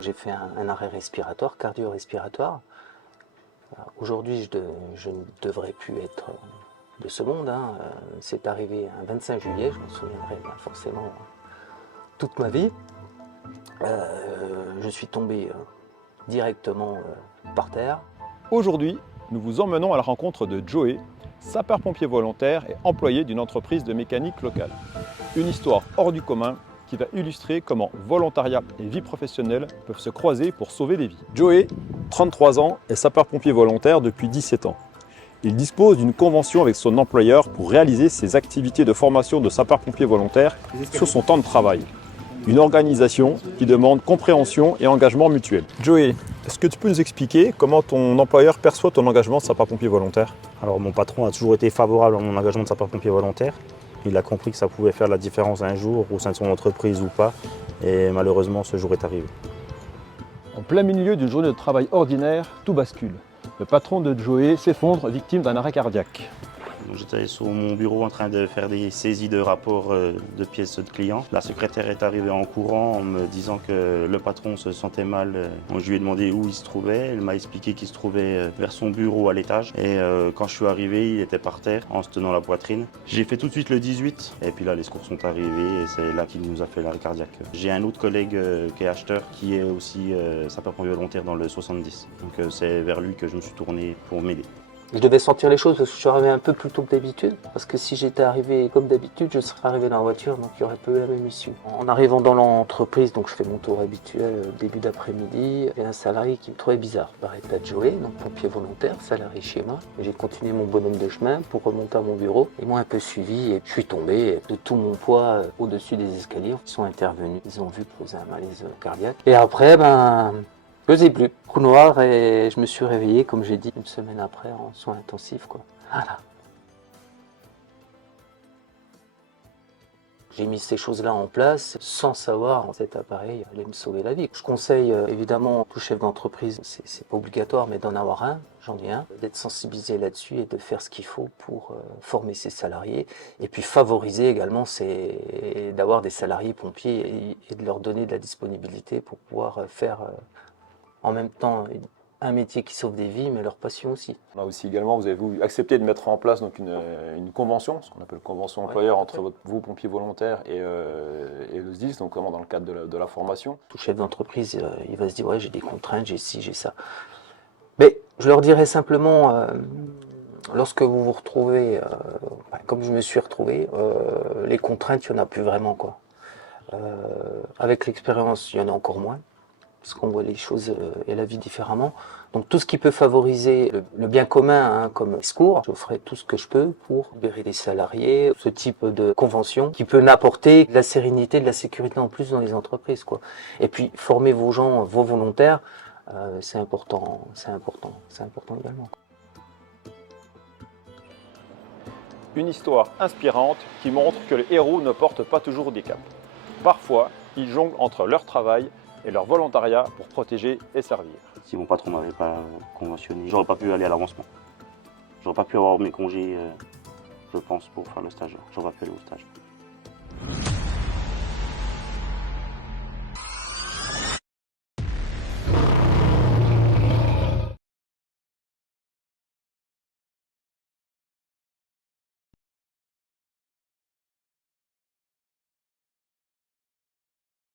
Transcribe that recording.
J'ai fait un arrêt respiratoire, cardio-respiratoire. Aujourd'hui, je ne devrais plus être de ce monde. C'est arrivé un 25 juillet, je m'en souviendrai forcément toute ma vie. Je suis tombé directement par terre. Aujourd'hui, nous vous emmenons à la rencontre de Joey, sapeur-pompier volontaire et employé d'une entreprise de mécanique locale. Une histoire hors du commun qui va illustrer comment volontariat et vie professionnelle peuvent se croiser pour sauver des vies. Joey, 33 ans, est sapeur-pompier volontaire depuis 17 ans. Il dispose d'une convention avec son employeur pour réaliser ses activités de formation de sapeur-pompier volontaire sur son temps de travail. Une organisation qui demande compréhension et engagement mutuel. Joey, est-ce que tu peux nous expliquer comment ton employeur perçoit ton engagement de sapeur-pompier volontaire? Alors mon patron a toujours été favorable à mon engagement de sapeur-pompier volontaire. Il a compris que ça pouvait faire la différence un jour au sein de son entreprise ou pas. Et malheureusement, ce jour est arrivé. En plein milieu d'une journée de travail ordinaire, tout bascule. Le patron de Joey s'effondre, victime d'un arrêt cardiaque. J'étais sur mon bureau en train de faire des saisies de rapports de pièces de clients. La secrétaire est arrivée en courant en me disant que le patron se sentait mal. Je lui ai demandé où il se trouvait. Elle m'a expliqué qu'il se trouvait vers son bureau à l'étage. Et quand je suis arrivé, il était par terre en se tenant la poitrine. J'ai fait tout de suite le 18. Et puis là, les secours sont arrivés et c'est là qu'il nous a fait l'arrêt cardiaque. J'ai un autre collègue qui est acheteur qui est aussi sapeur-pompier volontaire dans le 70. Donc c'est vers lui que je me suis tourné pour m'aider. Je devais sentir les choses parce que je suis arrivé un peu plus tôt que d'habitude. Parce que si j'étais arrivé comme d'habitude, je serais arrivé dans la voiture, donc il y aurait peu la même issue. En arrivant dans l'entreprise, donc je fais mon tour habituel début d'après-midi, il y a un salarié qui me trouvait bizarre. Je m'arrête à Joey, donc pompier volontaire, salarié chez moi. J'ai continué mon bonhomme de chemin pour remonter à mon bureau. Ils m'ont un peu suivi et je suis tombé de tout mon poids au-dessus des escaliers. Ils sont intervenus, ils ont vu que je faisais un malaise cardiaque. Et après, je sais plus. Trou noir et je me suis réveillé, comme j'ai dit, une semaine après en soins intensifs, quoi. Voilà. J'ai mis ces choses-là en place sans savoir cet appareil allait me sauver la vie. Je conseille évidemment tout chef d'entreprise, c'est pas obligatoire, mais d'en avoir un, j'en ai un, d'être sensibilisé là-dessus et de faire ce qu'il faut pour former ses salariés. Et puis favoriser également, c'est d'avoir des salariés pompiers et de leur donner de la disponibilité pour pouvoir faire en même temps un métier qui sauve des vies, mais leur passion aussi. On a aussi également, vous avez accepté de mettre en place donc une convention, ce qu'on appelle convention employeur, entre vous, pompiers volontaires, et le SDIS, donc comment dans le cadre de la formation. Tout chef d'entreprise, il va se dire, ouais, j'ai des contraintes, j'ai ci, j'ai ça. Mais je leur dirais simplement, lorsque vous vous retrouvez, comme je me suis retrouvé, les contraintes, il n'y en a plus vraiment, quoi. Avec l'expérience, il y en a encore moins, parce qu'on voit les choses et la vie différemment. Donc tout ce qui peut favoriser le bien commun, comme secours, je ferai tout ce que je peux pour libérer les salariés, ce type de convention qui peut apporter de la sérénité, de la sécurité en plus dans les entreprises, quoi. Et puis former vos gens, vos volontaires, c'est important également. Une histoire inspirante qui montre que les héros ne portent pas toujours des capes. Parfois, ils jonglent entre leur travail et leur volontariat pour protéger et servir. Si mon patron m'avait pas conventionné, j'aurais pas pu aller à l'avancement. J'aurais pas pu avoir mes congés, je pense, pour faire le stage. J'aurais pas pu aller au stage.